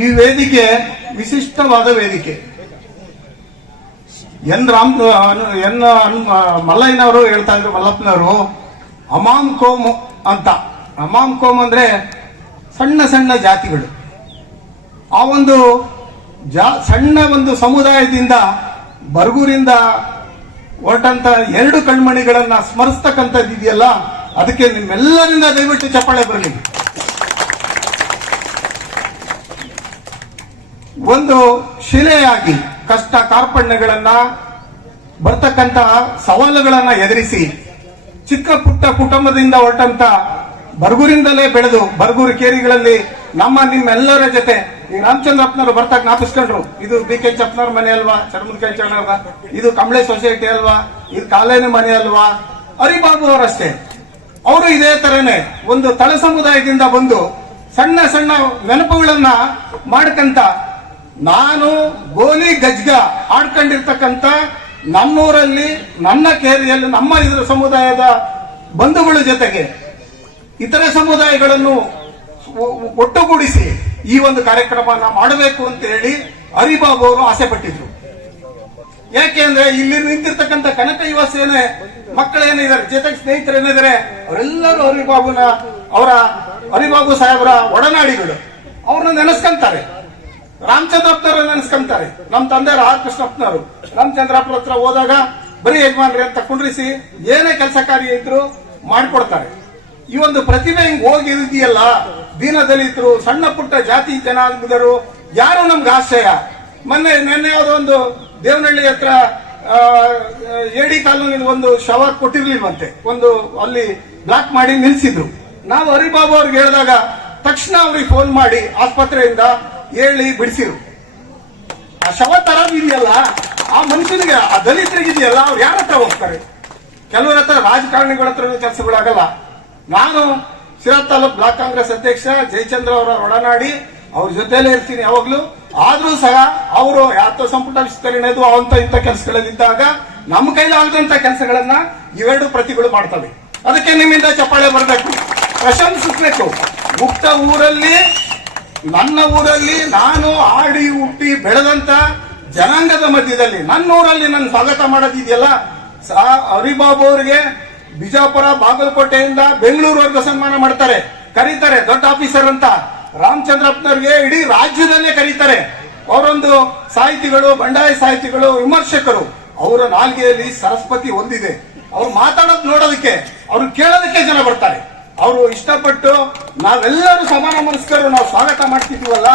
ಈ ವೇದಿಕೆ ವಿಶಿಷ್ಟವಾದ ವೇದಿಕೆ. ಮಲ್ಲಯ್ಯನವರು ಹೇಳ್ತಾ ಇದ್ರು, ಮಲ್ಲಪ್ಪನವರು ಅಮಾಮ್ ಕೋಮ್ ಅಂತ. ಅಮಾಮ್ ಕೋಮ್ ಅಂದ್ರೆ ಸಣ್ಣ ಸಣ್ಣ ಜಾತಿಗಳು. ಆ ಒಂದು ಸಣ್ಣ ಒಂದು ಸಮುದಾಯದಿಂದ ಬರಗೂರಿಂದ ಹೊರಟಂತ 2 ಕಣ್ಮಣಿಗಳನ್ನ ಸ್ಮರಿಸ್ತಕ್ಕಂಥದ್ದು ಇದೆಯಲ್ಲ, ಅದಕ್ಕೆ ನಿಮ್ಮೆಲ್ಲರಿಂದ ದಯವಿಟ್ಟು ಚಪ್ಪಾಳೆ ಬರಲಿ. ಒಂದು ಶಿಲೆಯಾಗಿ ಕಷ್ಟ ಕಾರ್ಪಣ್ಯಗಳನ್ನ ಬರ್ತಕ್ಕಂತ ಸವಾಲುಗಳನ್ನ ಎದುರಿಸಿ ಚಿಕ್ಕ ಪುಟ್ಟ ಕುಟುಂಬದಿಂದ ಹೊರಟಂತ ಬರಗೂರಿಂದಲೇ ಬೆಳೆದು ಬರಗೂರು ಕೇರಿಗಳಲ್ಲಿ ನಿಮ್ಮೆಲ್ಲರ ಜೊತೆ ಈ ರಾಮಚಂದ್ರಪ್ಪನವರು ಬರ್ತಾ ಜ್ಞಾಪಿಸ್ಕೊಂಡ್ರು. ಇದು BK ಚಪ್ಪನವ್ರ ಮನೆ ಅಲ್ವಾ, ಚರ್ಮದ ಕೆಂಚಣ್ಣ, ಇದು ಕಂಬಳೆ ಸೊಸೈಟಿ ಅಲ್ವಾ, ಇದು ಕಾಲೇನಿ ಮನೆ ಅಲ್ವಾ. ಹರಿಬಾಬು ಅವರಷ್ಟೇ, ಅವರು ಇದೇ ತರನೇ ಒಂದು ತಳ ಸಮುದಾಯದಿಂದ ಬಂದು ಸಣ್ಣ ಸಣ್ಣ ನೆನಪುಗಳನ್ನ ಮಾಡ್ಕಂತ ನಾನು ಗೋಲಿ ಗಜ್ಗ ಆಡ್ಕೊಂಡಿರ್ತಕ್ಕಂಥ ನಮ್ಮೂರಲ್ಲಿ ನನ್ನ ಕೇರಿಯಲ್ಲಿ ನಮ್ಮ ಇದರ ಸಮುದಾಯದ ಬಂಧುಗಳ ಜೊತೆಗೆ ಇತರೆ ಸಮುದಾಯಗಳನ್ನು ಒಟ್ಟುಗೂಡಿಸಿ ಈ ಒಂದು ಕಾರ್ಯಕ್ರಮನ ಮಾಡಬೇಕು ಅಂತ ಹೇಳಿ ಹರಿಬಾಬು ಅವರು ಆಸೆ ಪಟ್ಟಿದ್ರು. ಯಾಕೆ ಅಂದ್ರೆ ಇಲ್ಲಿ ನಿಂತಿರ್ತಕ್ಕಂಥ ಕನಕ ಯುವ ಸೇನೆ ಮಕ್ಕಳೇನಿದ್ದಾರೆ, ಜೊತೆಗೆ ಸ್ನೇಹಿತರು ಏನಿದ್ದಾರೆ, ಅವರೆಲ್ಲರೂ ಹರಿಬಾಬು ಸಾಹೇಬರ ಒಡನಾಡಿಗಳು. ಅವ್ರನ್ನ ನೆನೆಸ್ಕೊಂತಾರೆ, ರಾಮಚಂದ್ರಪ್ಪನವ್ರ ನೆನೆಸ್ಕೊಂತಾರೆ. ನಮ್ಮ ತಂದೆ ಆರ್ ಕೃಷ್ಣಪ್ಪನವರು ರಾಮಚಂದ್ರಪ್ಪನ ಹತ್ರ ಹೋದಾಗ ಬರೀ ಯಜಮಾನ್ರಿ ಅಂತ ಕುಂಡ್ರಿಸಿ ಏನೇ ಕೆಲಸ ಕಾರ್ಯ ಇದ್ರು ಮಾಡ್ಕೊಡ್ತಾರೆ. ಈ ಒಂದು ಪ್ರತಿಭೆ ಹಿಂಗ್ ಹೋಗಿದೆಯಲ್ಲ, ದೀನ ದಲಿತರು, ಸಣ್ಣ ಪುಟ್ಟ ಜಾತಿ ಜನಾಂಗದರು ಯಾರು ನಮ್ಗೆ ಆಶ್ರಯ. ನೆನ್ನೆ ಯಾವುದೋ ಒಂದು ದೇವನಹಳ್ಳಿ ಹತ್ರ ಏಡಿ ಕಾಲೋನಿ ಒಂದು ಶವ ಕೊಟ್ಟಿರ್ಲಿಲ್ವಂತೆ, ಒಂದು ಅಲ್ಲಿ ಬ್ಲಾಕ್ ಮಾಡಿ ನಿಲ್ಸಿದ್ರು. ನಾವು ಹರಿಬಾಬು ಅವ್ರಿಗೆ ಹೇಳಿದಾಗ ತಕ್ಷಣ ಅವ್ರಿಗೆ ಫೋನ್ ಮಾಡಿ ಆಸ್ಪತ್ರೆಯಿಂದ ಹೇಳಿ ಬಿಡಿಸಿರು. ಆ ಶವ ತರದಿದೆಯಲ್ಲ, ಆ ಮನುಷ್ಯನಿಗೆ, ಆ ದಲಿತರಿಗಿದೆಯಲ್ಲ, ಅವ್ರು ಯಾರ ಹತ್ರ ಹೋಗ್ತಾರೆ? ಕೆಲವರ ಹತ್ರ ರಾಜಕಾರಣಿಗಳ ಹತ್ರ ಕೆಲಸಗಳಾಗಲ್ಲ. ನಾನು ಶಿರಾ ತಾಲೂಕ್ ಬ್ಲಾಕ್ ಕಾಂಗ್ರೆಸ್ ಅಧ್ಯಕ್ಷ ಜಯಚಂದ್ರ ಅವರ ಒಡನಾಡಿ, ಅವ್ರ ಜೊತೆಲೇ ಇರ್ತೀನಿ ಯಾವಾಗ್ಲೂ. ಆದ್ರೂ ಸಹ ಅವರು ಯಾತೋ ಸಂಪುಟ ವಿಸ್ತರಣೆದು ಅವಂತ ಇಂಥ ಕೆಲಸಗಳಲ್ಲಿದ್ದಾಗ ನಮ್ಮ ಕೈಲಾಗದಂತ ಕೆಲಸಗಳನ್ನ ಇವೆರಡು ಪ್ರತಿಗಳು ಮಾಡ್ತವೆ. ಅದಕ್ಕೆ ನಿಮ್ಮಿಂದ ಚಪ್ಪಾಳೆ ಬರಬೇಕು, ಪ್ರಶಂಸಿಸಬೇಕು. ಮುಕ್ತ ಊರಲ್ಲಿ, ನನ್ನ ಊರಲ್ಲಿ ನಾನು ಆಡಿ ಹುಟ್ಟಿ ಬೆಳೆದಂತ ಜನಾಂಗದ ಮಧ್ಯದಲ್ಲಿ ನನ್ನ ಊರಲ್ಲಿ ನನ್ನ ಸ್ವಾಗತ ಮಾಡೋದಿದೆಯಲ್ಲ, ಹರಿಬಾಬು ಅವರಿಗೆ ಬಿಜಾಪುರ ಬಾಗಲಕೋಟೆಯಿಂದ ಬೆಂಗಳೂರುವರೆಗೂ ಸನ್ಮಾನ ಮಾಡ್ತಾರೆ, ಕರೀತಾರೆ ದೊಡ್ಡ ಆಫೀಸರ್ ಅಂತ. ರಾಮಚಂದ್ರಪ್ಪನವ್ರಿಗೆ ಇಡೀ ರಾಜ್ಯದಲ್ಲೇ ಕರೀತಾರೆ. ಅವರೊಂದು ಸಾಹಿತಿಗಳು, ಬಂಡಾಯ ಸಾಹಿತಿಗಳು, ವಿಮರ್ಶಕರು. ಅವರ ನಾಲ್ಗೆಯಲ್ಲಿ ಸರಸ್ವತಿ ಹೊಂದಿದೆ. ಅವ್ರು ಮಾತಾಡೋದು ನೋಡೋದಕ್ಕೆ, ಅವ್ರು ಕೇಳೋದಕ್ಕೆ ಜನ ಬರ್ತಾರೆ. ಅವರು ಇಷ್ಟಪಟ್ಟು ನಾವೆಲ್ಲರೂ ಸಮಾನ ಮನಸ್ಕರು ನಾವು ಸ್ವಾಗತ ಮಾಡ್ತಿದ್ದೀವಲ್ಲ,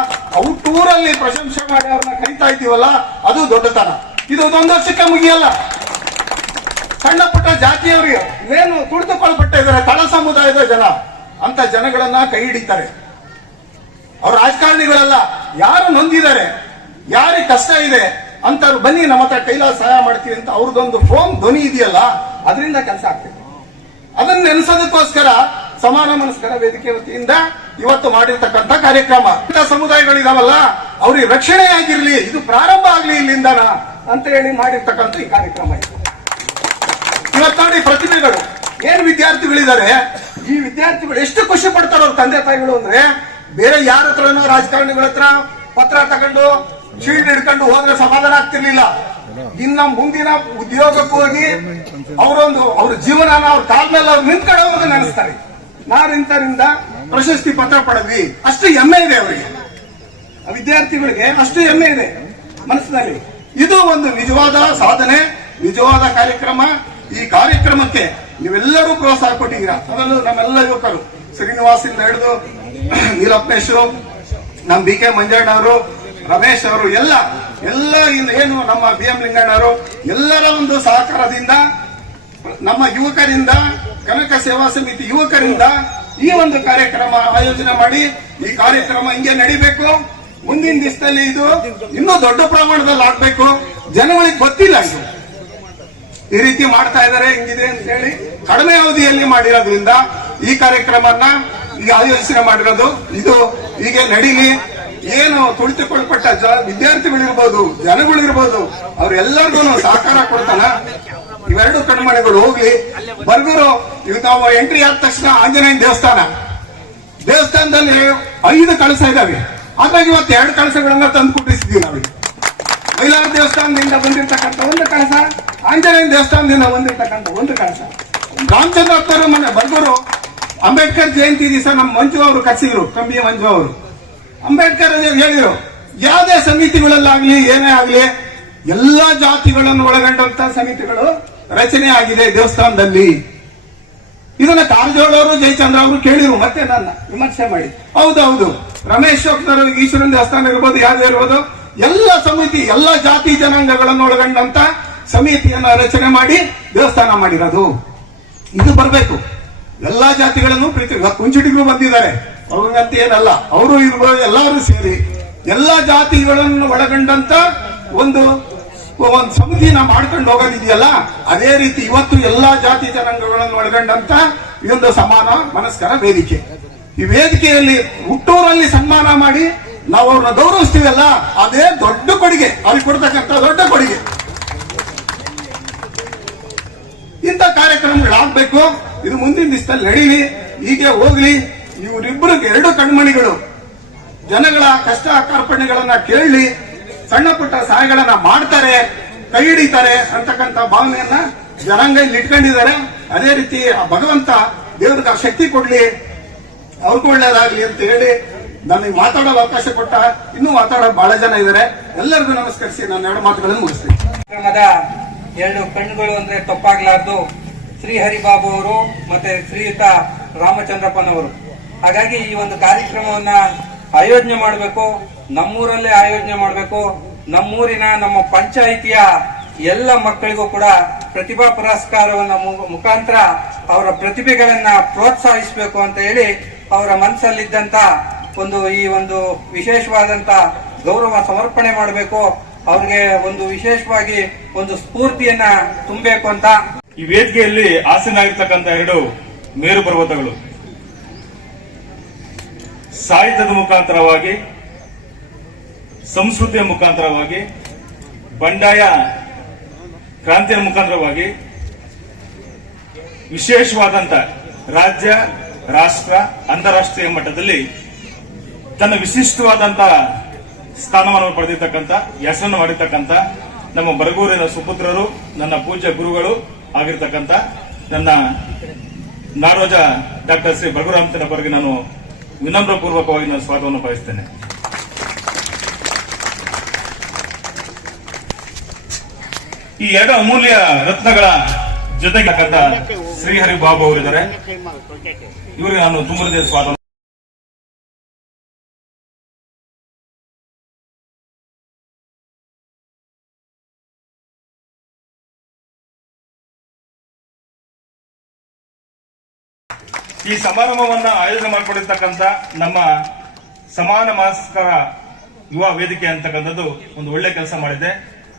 ಔಟೂರಲ್ಲಿ ಪ್ರಶಂಸೆ ಮಾಡಿ ಅವ್ರನ್ನ ಕರೀತಾ ಇದ್ದೀವಲ್ಲ, ಅದು ದೊಡ್ಡತನ. ಇದು 1 ವರ್ಷಕ್ಕೆ ಮುಗಿಯಲ್ಲ. ಸಣ್ಣ ಪುಟ್ಟ ಜಾತಿಯವರಿಗೆ ಏನು ತುಳಿದುಕೊಳ್ಪಟ್ಟ ಇದ್ದಾರೆ ತಳ ಸಮುದಾಯದ ಜನ, ಅಂತ ಜನಗಳನ್ನ ಕೈ ಹಿಡಿತಾರೆ. ಅವ್ರ ರಾಜಕಾರಣಿಗಳಲ್ಲ, ಯಾರು ನೊಂದಿದ್ದಾರೆ, ಯಾರಿಗೆ ಕಷ್ಟ ಇದೆ ಅಂತವ್ರು ಬನ್ನಿ ನಮ್ಮ ಹತ್ರ ಕೈಲಾಸ ಸಹಾಯ ಮಾಡ್ತೀವಿ ಅಂತ ಅವ್ರದ್ದೊಂದು ಫೋನ್ ಧ್ವನಿ ಇದೆಯಲ್ಲ, ಅದರಿಂದ ಕೆಲಸ ಆಗ್ತದೆ. ಅದನ್ನ ನೆನೆಸೋದಕ್ಕೋಸ್ಕರ ಸಮಾನ ಮನಸ್ಕರ ವೇದಿಕೆ ವತಿಯಿಂದ ಇವತ್ತು ಮಾಡಿರ್ತಕ್ಕಂಥ ಕಾರ್ಯಕ್ರಮ. ಸಮುದಾಯಗಳಿದಾವಲ್ಲ, ಅವ್ರಿಗೆ ರಕ್ಷಣೆ ಆಗಿರ್ಲಿ, ಇದು ಪ್ರಾರಂಭ ಆಗ್ಲಿ ಇಲ್ಲಿಂದನ ಅಂತ ಹೇಳಿ ಮಾಡಿರ್ತಕ್ಕಂಥ ಈ ಕಾರ್ಯಕ್ರಮ ಇದು. ಇವತ್ತು ನೋಡಿ ಪ್ರತಿಭೆಗಳು ಏನ್ ವಿದ್ಯಾರ್ಥಿಗಳಿದ್ದಾರೆ, ಈ ವಿದ್ಯಾರ್ಥಿಗಳು ಎಷ್ಟು ಖುಷಿ ಪಡ್ತಾರ ಅವ್ರ ತಂದೆ ತಾಯಿಗಳು ಅಂದ್ರೆ, ಬೇರೆ ಯಾರ ಹತ್ರನೋ ರಾಜಕಾರಣಿಗಳ ಹತ್ರ ಪತ್ರ ತಗೊಂಡು ಶೀಲ್ಡ್ ಹಿಡ್ಕೊಂಡು ಹೋದ್ರೆ ಸಮಾಧಾನ ಆಗ್ತಿರ್ಲಿಲ್ಲ. ಇನ್ನ ಮುಂದಿನ ಉದ್ಯೋಗಕ್ಕೂ ಹೋಗಿ ಅವ್ರ ಜೀವನನ ಅವ್ರ ಕಾಲ ಮೇಲೆ ಅವ್ರು ನಿಂತ್ಕೊಳ್ಳೋವಾಗ ನೆನೆಸ್ತಾರೆ. ನಾವಿಂತರಿಂದ ಪ್ರಶಸ್ತಿ ಪತ್ರ ಪಡೆದ್ವಿ, ಅಷ್ಟು ಹೆಮ್ಮೆ ಇದೆ ಅವರಿಗೆ, ವಿದ್ಯಾರ್ಥಿಗಳಿಗೆ ಅಷ್ಟು ಹೆಮ್ಮೆ ಇದೆ ಮನಸ್ಸಿನಲ್ಲಿ. ಇದು ಒಂದು ನಿಜವಾದ ಸಾಧನೆ, ನಿಜವಾದ ಕಾರ್ಯಕ್ರಮ. ಈ ಕಾರ್ಯಕ್ರಮಕ್ಕೆ ನೀವೆಲ್ಲರೂ ಪ್ರೋತ್ಸಾಹ ಕೊಟ್ಟಿದ್ದೀರಾ. ಅದರಲ್ಲೂ ನಮ್ಮೆಲ್ಲ ಯುವಕರು, ಶ್ರೀನಿವಾಸಿಂದ ಹಿಡಿದು ನೀಲಪ್ಪೇಶು, ನಮ್ಮ BK ಮಂಜಣ್ಣ ಅವರು, ರಮೇಶ್ ಅವರು, ಎಲ್ಲ ಏನು ನಮ್ಮ BM ಲಿಂಗಣ್ಣವರು, ಎಲ್ಲರ ಒಂದು ಸಹಕಾರದಿಂದ, ನಮ್ಮ ಯುವಕರಿಂದ, ಕನಕ ಸೇವಾ ಸಮಿತಿ ಯುವಕರಿಂದ ಈ ಒಂದು ಕಾರ್ಯಕ್ರಮ ಆಯೋಜನೆ ಮಾಡಿ, ಈ ಕಾರ್ಯಕ್ರಮ ಹಿಂಗೆ ನಡಿಬೇಕು. ಮುಂದಿನ ದಿವಸದಲ್ಲಿ ಇದು ಇನ್ನೂ ದೊಡ್ಡ ಪ್ರಮಾಣದಲ್ಲಿ ಆಗ್ಬೇಕು. ಜನಗಳಿಗೆ ಗೊತ್ತಿಲ್ಲ ಇದು ಈ ರೀತಿ ಮಾಡ್ತಾ ಇದ್ದಾರೆ, ಹಿಂಗಿದೆ ಅಂತ ಹೇಳಿ. ಕಡಿಮೆ ಅವಧಿಯಲ್ಲಿ ಮಾಡಿರೋದ್ರಿಂದ ಈ ಕಾರ್ಯಕ್ರಮನ ಈಗ ಆಯೋಜನೆ ಮಾಡಿರೋದು. ಇದು ಹೀಗೆ ನಡೀಲಿ. ಏನು ತುಳಿತುಕೊಳ್ಪಟ್ಟ ವಿದ್ಯಾರ್ಥಿಗಳಿರ್ಬೋದು, ಜನಗಳಿರ್ಬೋದು, ಅವ್ರೆಲ್ಲರಿಗೂ ಸಹಕಾರ ಕೊಡ್ತಾನ. ಇವೆರಡು ಕಣ್ಮಣಿಗಳು ಹೋಗ್ಲಿ. ಬರಗೂರು ಈಗ ನಾವು ಎಂಟ್ರಿ ಆದ ತಕ್ಷಣ ಆಂಜನೇಯನ ದೇವಸ್ಥಾನದಲ್ಲಿ 5 ಕಳಸ ಇದಾವೆ. ಹಾಗಾಗಿ ಇವತ್ತು 2 ಕಳಸಗಳನ್ನ ತಂದು ಕೊಟ್ಟಿಸಿದ್ವಿ ನಾವೀಗ. ಮೈಲಾರ ದೇವಸ್ಥಾನದಿಂದ ಬಂದಿರತಕ್ಕಂಥ ಒಂದು ಕಳಸ, ಆಂಜನೇಯ ದೇವಸ್ಥಾನದಿಂದ ಬಂದಿರತಕ್ಕಂಥ ಒಂದು ಕಳಸ. ರಾಮಚಂದ್ರ ಅಪ್ಪರು ಮನೆ ಬರ್ಗರು ಅಂಬೇಡ್ಕರ್ ಜಯಂತಿ ದಿವಸ ನಮ್ಮ ಮಂಜು ಅವರು ಕರೆಸಿದ್ರು, ಕಂಬಿ ಮಂಜು ಅವರು. ಅಂಬೇಡ್ಕರ್ ಹೇಳಿದ್ರು, ಯಾವುದೇ ಸಮಿತಿಗಳಲ್ಲಾಗ್ಲಿ ಏನೇ ಆಗ್ಲಿ ಎಲ್ಲಾ ಜಾತಿಗಳನ್ನು ಒಳಗೊಂಡಂತ ಸಮಿತಿಗಳು ರಚನೆ ಆಗಿದೆ ದೇವಸ್ಥಾನದಲ್ಲಿ. ಇದನ್ನ ಕಾರಜೋಳ ಅವರು ಜಯಚಂದ್ರ ಅವರು ಕೇಳಿರು, ಮತ್ತೆ ನನ್ನ ವಿಮರ್ಶೆ ಮಾಡಿ. ಹೌದೌದು, ರಮೇಶ್ ಅವರು ಈಶ್ವರನ ದೇವಸ್ಥಾನ ಇರ್ಬೋದು, ಯಾವುದೇ ಇರ್ಬೋದು, ಎಲ್ಲ ಸಮಿತಿ ಎಲ್ಲ ಜಾತಿ ಜನಾಂಗಗಳನ್ನು ಒಳಗೊಂಡಂತ ಸಮಿತಿಯನ್ನ ರಚನೆ ಮಾಡಿ ದೇವಸ್ಥಾನ ಮಾಡಿರೋದು. ಇದು ಬರಬೇಕು. ಎಲ್ಲಾ ಜಾತಿಗಳನ್ನು ಪ್ರೀತಿ, ಕುಂಚಿಟಿಗೂ ಬಂದಿದ್ದಾರೆ, ಅವ್ರಿಗಂತ ಏನಲ್ಲ, ಅವರು ಇರ್ಬೋದು, ಎಲ್ಲರೂ ಸೇರಿ ಎಲ್ಲಾ ಜಾತಿಗಳನ್ನು ಒಳಗೊಂಡಂತ ಒಂದು ಸಮಿತಿನ ಮಾಡ್ಕೊಂಡು ಹೋಗೋದಿದೆಯಲ್ಲ, ಅದೇ ರೀತಿ ಇವತ್ತು ಎಲ್ಲಾ ಜಾತಿ ಜನಾಂಗಗಳನ್ನು ಒಳಗೊಂಡಂತ ಇದೊಂದು ಸಮಾನ ಮನಸ್ಕರ ವೇದಿಕೆ. ಈ ವೇದಿಕೆಯಲ್ಲಿ ಹುಟ್ಟೂರಲ್ಲಿ ಸನ್ಮಾನ ಮಾಡಿ ನಾವು ಅವ್ರನ್ನ ಗೌರವಿಸ್ತೀವಲ್ಲ, ಅದೇ ದೊಡ್ಡ ಕೊಡುಗೆ, ಅವ್ರಿಗೆ ಕೊಡ್ತಕ್ಕಂಥ ದೊಡ್ಡ ಕೊಡುಗೆ. ಇಂಥ ಕಾರ್ಯಕ್ರಮಗಳಾಗಬೇಕು. ಇದು ಮುಂದಿನ ದಿವಸದಲ್ಲಿ ನಡೀಲಿ, ಹೀಗೆ ಹೋಗ್ಲಿ. ಇವರಿಬ್ಬರಿಗೆ 2 ಕಣ್ಮಣಿಗಳು ಜನಗಳ ಕಷ್ಟ ಕಾರ್ಪಣ್ಯಗಳನ್ನ ಕೇಳಿ ಸಣ್ಣ ಪುಟ್ಟ ಸಹಾಯಗಳನ್ನ ಮಾಡ್ತಾರೆ, ಕೈ ಹಿಡಿತಾರೆ ಅಂತಕ್ಕಂಥ ಭಾವನೆಯನ್ನ ಜನಾಂಗ ಇಲ್ಲಿ ಇಟ್ಕೊಂಡಿದ್ದಾರೆ. ಅದೇ ರೀತಿ ಭಗವಂತ ದೇವ್ರಿಗೆ ಆ ಶಕ್ತಿ ಕೊಡ್ಲಿ, ಅವ್ರಿಗೂ ಒಳ್ಳೇದಾಗ್ಲಿ ಅಂತ ಹೇಳಿ ನನಗೆ ಮಾತಾಡೋದು ಅವಕಾಶ ಕೊಟ್ಟ. ಇನ್ನೂ ಮಾತಾಡೋ ಬಹಳ ಜನ ಇದ್ದಾರೆ. ಎಲ್ಲರಿಗೂ ನಮಸ್ಕರಿಸಿ ನಾನು 2 ಮಾತುಗಳನ್ನು ಮುಗಿಸ್ತೀನಿ. ಕಾರ್ಯಕ್ರಮದ 2 ಕಣ್ಣುಗಳು ಅಂದ್ರೆ ತಪ್ಪಾಗ್ಲಾರ್ದು ಶ್ರೀಹರಿಬಾಬು ಅವರು ಮತ್ತೆ ಶ್ರೀಯುತ ರಾಮಚಂದ್ರಪ್ಪನವರು. ಹಾಗಾಗಿ ಈ ಒಂದು ಕಾರ್ಯಕ್ರಮವನ್ನ ಆಯೋಜನೆ ಮಾಡಬೇಕು, ನಮ್ಮೂರಲ್ಲೇ ಆಯೋಜನೆ ಮಾಡಬೇಕು. ನಮ್ಮೂರಿನ ನಮ್ಮ ಪಂಚಾಯಿತಿಯ ಎಲ್ಲ ಮಕ್ಕಳಿಗೂ ಕೂಡ ಪ್ರತಿಭಾ ಪುರಸ್ಕಾರವನ್ನ ಮುಖಾಂತರ ಅವರ ಪ್ರತಿಭೆಗಳನ್ನ ಪ್ರೋತ್ಸಾಹಿಸಬೇಕು ಅಂತ ಹೇಳಿ ಅವರ ಮನಸ್ಸಲ್ಲಿದ್ದಂತ ಈ ಒಂದು ವಿಶೇಷವಾದಂತ ಗೌರವ ಸಮರ್ಪಣೆ ಮಾಡಬೇಕು. ಅವ್ರಿಗೆ ಒಂದು ವಿಶೇಷವಾಗಿ ಒಂದು ಸ್ಫೂರ್ತಿಯನ್ನ ತುಂಬಬೇಕು ಅಂತ ಈ ವೇದಿಕೆಯಲ್ಲಿ ಆಸೀನಾಗಿರ್ತಕ್ಕಂಥ 2 ಮೇರು ಪರ್ವತಗಳು ಸಾಹಿತ್ಯದ ಮುಖಾಂತರವಾಗಿ, ಸಂಸ್ಕೃತಿಯ ಮುಖಾಂತರವಾಗಿ, ಬಂಡಾಯ ಕ್ರಾಂತಿಯ ಮುಖಾಂತರವಾಗಿ ವಿಶೇಷವಾದಂತ ರಾಜ್ಯ, ರಾಷ್ಟ್ರ, ಅಂತಾರಾಷ್ಟ್ರೀಯ ಮಟ್ಟದಲ್ಲಿ ತನ್ನ ವಿಶಿಷ್ಟವಾದಂತ ಸ್ಥಾನಮಾನವನ್ನು ಪಡೆದಿರ್ತಕ್ಕಂಥ, ಹೆಸರನ್ನು ಮಾಡಿರ್ತಕ್ಕಂಥ ನಮ್ಮ ಬರಗೂರಿನ ಸುಪುತ್ರರು, ನನ್ನ ಪೂಜ್ಯ ಗುರುಗಳು ಆಗಿರ್ತಕ್ಕಂಥ ನನ್ನ ನಾಡೋಜ ಡಾಕ್ಟರ್ ಶ್ರೀ ಬರಗೂರಾಮಚಂದ್ರಪ್ಪರಿಗೆ ನಾನು ವಿನಮ್ರ ಪೂರ್ವಕವಾಗಿ ನಾನು ಸ್ವಾಗತವನ್ನು ಬಯಸ್ತೇನೆ. ಈ 2 ಅಮೂಲ್ಯ ರತ್ನಗಳ ಜೊತೆಗೆ ಶ್ರೀಹರಿ ಬಾಬು ಅವರಿದ್ದಾರೆ. ಇವರಿಗೆ ನಾನು ತುಂಬ ಸ್ವಾಗತ. ಈ ಸಮಾರಂಭವನ್ನ ಆಯೋಜನೆ ಮಾಡಿಕೊಂಡಿರ್ತಕ್ಕಂಥ ನಮ್ಮ ಸಮಾನ ಮನಸ್ಕರ ಯುವ ವೇದಿಕೆ ಅಂತಕ್ಕಂಥದ್ದು ಒಂದು ಒಳ್ಳೆ ಕೆಲಸ ಮಾಡಿದೆ.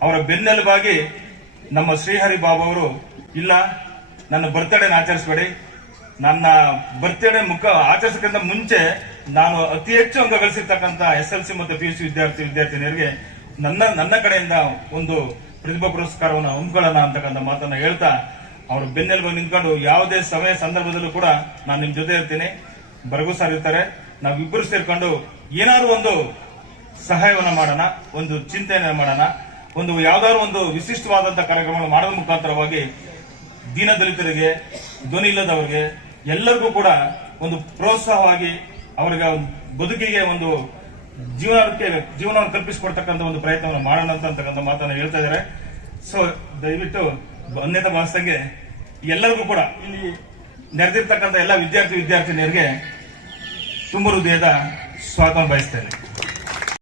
ಅವರ ಬೆನ್ನೆಲುಬಾಗಿ ನಮ್ಮ ಶ್ರೀಹರಿ ಬಾಬು ಅವರು, ಇಲ್ಲ ನನ್ನ ಬರ್ತ್ಡೇನ ಆಚರಿಸಬೇಡಿ, ನನ್ನ ಬರ್ತ್ಡೇ ಆಚರಿಸಕ್ಕಿಂತ ಮುಂಚೆ ನಾನು ಅತಿ ಹೆಚ್ಚು ಅಂಕ ಗಳಿಸಿರ್ತಕ್ಕಂಥ SLC ಮತ್ತು PUC ವಿದ್ಯಾರ್ಥಿನಿಯರಿಗೆ ನನ್ನ ಕಡೆಯಿಂದ ಒಂದು ಪ್ರತಿಭಾ ಪುರಸ್ಕಾರವನ್ನು ಹಮ್ಮಿಕೊಳ್ಳೋಣ ಅಂತಕ್ಕಂಥ ಮಾತನ್ನ ಹೇಳ್ತಾ, ಅವರು ಬೆನ್ನೆಲುಬಾಗಿ ನಿಂತ್ಕೊಂಡು ಯಾವುದೇ ಸಮಯ ಸಂದರ್ಭದಲ್ಲೂ ಕೂಡ ನಾನು ನಿಮ್ ಜೊತೆ ಇರ್ತೀನಿ, ಬರಗು ಸಾರ್ ಇರ್ತಾರೆ, ನಾವಿಬ್ಬರು ಸೇರ್ಕೊಂಡು ಏನಾದ್ರು ಒಂದು ಸಹಾಯವನ್ನ ಮಾಡೋಣ, ಒಂದು ಚಿಂತನೆ ಮಾಡೋಣ, ಒಂದು ಯಾವ್ದಾದ್ರು ಒಂದು ವಿಶಿಷ್ಟವಾದಂತಹ ಕಾರ್ಯಕ್ರಮಗಳು ಮಾಡೋದ್ರ ಮುಖಾಂತರವಾಗಿ ದೀನದಲಿತರಿಗೆ, ಧ್ವನಿ ಇಲ್ಲದವರಿಗೆ ಎಲ್ಲರಿಗೂ ಕೂಡ ಒಂದು ಪ್ರೋತ್ಸಾಹವಾಗಿ ಅವರಿಗೆ ಬದುಕಿಗೆ ಒಂದು ಜೀವನವನ್ನು ಕಲ್ಪಿಸಿಕೊಡ್ತಕ್ಕಂಥ ಒಂದು ಪ್ರಯತ್ನವನ್ನು ಮಾಡೋಣ ಅಂತಕ್ಕಂಥ ಮಾತನ್ನು ಹೇಳ್ತಾ ಇದ್ದಾರೆ. ಸೊ ದಯವಿಟ್ಟು ಅನ್ಯತಾ ಭಾವಿಸಂಗೆ ಎಲ್ಲರಿಗೂ ಕೂಡ ಇಲ್ಲಿ ನೆರೆದಿರ್ತಕ್ಕಂಥ ಎಲ್ಲ ವಿದ್ಯಾರ್ಥಿನಿಯರಿಗೆ ತುಂಬ ಹೃದಯದ ಸ್ವಾಗತ ಬಯಸ್ತೇನೆ.